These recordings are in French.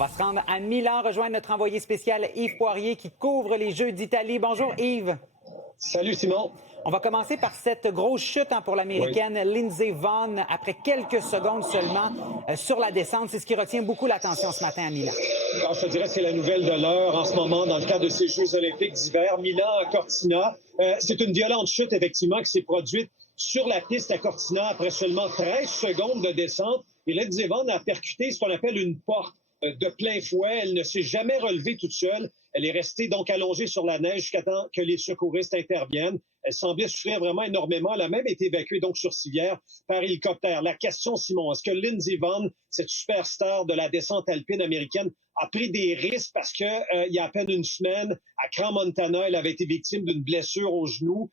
va se rendre à Milan, rejoindre notre envoyé spécial Yves Poirier qui couvre les Jeux d'Italie. Bonjour Yves. Salut Simon. On va commencer par cette grosse chute pour l'Américaine Lindsey Vonn après quelques secondes seulement sur la descente. C'est ce qui retient beaucoup l'attention ce matin à Milan. Alors, je te dirais que c'est la nouvelle de l'heure en ce moment dans le cadre de ces Jeux olympiques d'hiver. Milan-Cortina. C'est une violente chute effectivement qui s'est produite sur la piste à Cortina après seulement 13 secondes de descente. Et Lindsey Vonn a percuté ce qu'on appelle une porte de plein fouet. Elle ne s'est jamais relevée toute seule. Elle est restée donc allongée sur la neige jusqu'à temps que les secouristes interviennent. Elle semblait souffrir vraiment énormément. Elle a même été évacuée donc sur civière par hélicoptère. La question, Simon, est-ce que Lindsey Vonn, cette superstar de la descente alpine américaine, a pris des risques parce que il y a à peine une semaine, à Crans-Montana, elle avait été victime d'une blessure au genou?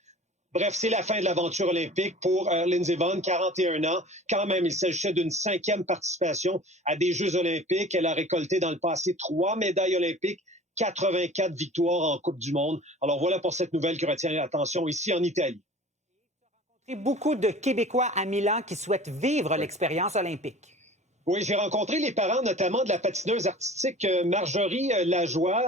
Bref, c'est la fin de l'aventure olympique pour Lindsey Vonn, 41 ans. Quand même, il s'agissait d'une 5e participation à des Jeux olympiques. Elle a récolté dans le passé 3 médailles olympiques, 84 victoires en Coupe du Monde. Alors voilà pour cette nouvelle qui retient l'attention ici en Italie. Il y a beaucoup de Québécois à Milan qui souhaitent vivre l'expérience olympique. Oui, j'ai rencontré les parents, notamment de la patineuse artistique Marjorie Lajoie.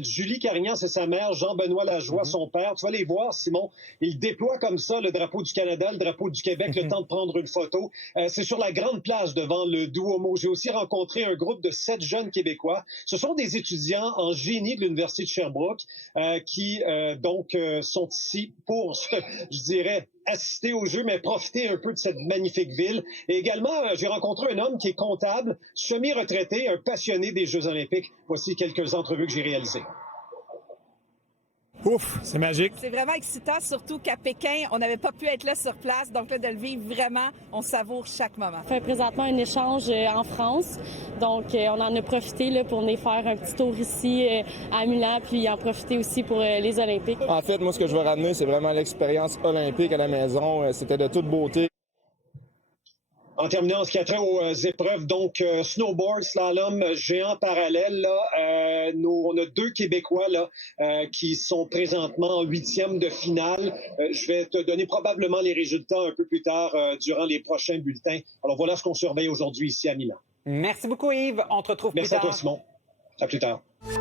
Julie Carignan, c'est sa mère. Jean-Benoît Lajoie, son père. Tu vas les voir, Simon. Ils déploient comme ça le drapeau du Canada, le drapeau du Québec, le temps de prendre une photo. C'est sur la grande place devant le Duomo. J'ai aussi rencontré un groupe de 7 jeunes Québécois. Ce sont des étudiants en génie de l'Université de Sherbrooke qui sont ici pour, je dirais, assister au jeu, mais profiter un peu de cette magnifique ville. Et également, j'ai rencontré un homme qui est comptable, semi-retraité, un passionné des Jeux olympiques. Voici quelques entrevues que j'ai réalisées. Ouf, c'est magique. C'est vraiment excitant, surtout qu'à Pékin, on n'avait pas pu être là sur place. Donc là, de le vivre vraiment, on savoure chaque moment. On fait présentement un échange en France. Donc, on en a profité là, pour venir faire un petit tour ici à Milan, puis en profiter aussi pour les Olympiques. En fait, moi, ce que je veux ramener, c'est vraiment l'expérience olympique à la maison. C'était de toute beauté. En terminant, ce qui a trait aux épreuves, donc snowboard, slalom, géant parallèle, là, on a 2 Québécois là qui sont présentement en 8e de finale. Je vais te donner probablement les résultats un peu plus tard durant les prochains bulletins. Alors voilà ce qu'on surveille aujourd'hui ici à Milan. Merci beaucoup Yves. On te retrouve plus tard. Merci à toi Simon. À plus tard.